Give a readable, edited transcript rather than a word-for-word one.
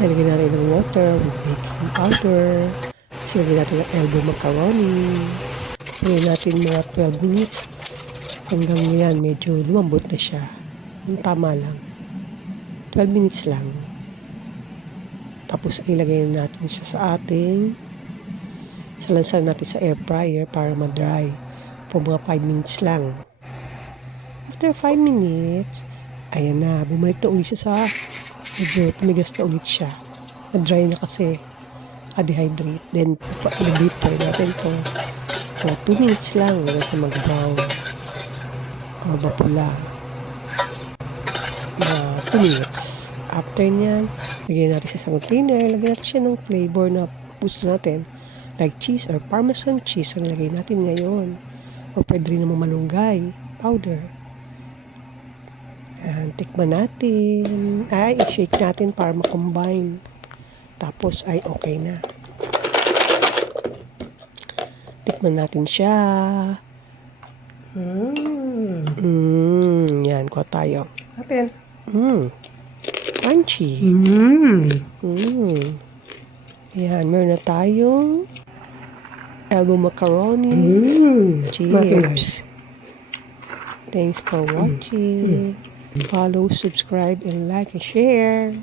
Lalagyan natin ng water with baking powder. Silagyan natin ng elbow macaroni. Silagyan natin mga 12 minutes. Hanggang yan, medyo lumambot na siya. Yung tama lang. 12 minutes lang. Tapos ilagay natin siya sa ating salansan natin sa air fryer para ma-dry for mga 5 minutes lang. After 5 minutes, ayan na, bumalik na ulit siya sa medyo tumigas na ulit siya. Na-dry na kasi, dehydrate. Then, i-deep fry natin to for 2 minutes lang hanggang sa mag-brown o mapula. 2 minutes. After nyan, lagyan natin sa isang container, lagyan natin siya ng flavor na gusto natin. Like cheese or parmesan cheese ang lagay natin ngayon. O pwede rin naman malunggay powder. Ayan, tikman natin. I-shake natin para ma-combine. Tapos ay okay na. Tikman natin siya. Yan, kuha tayo. Natin. Crunchy. Ayan, meron na tayong elbow macaroni. Cheers. Thanks for watching. Follow, subscribe, and like and share.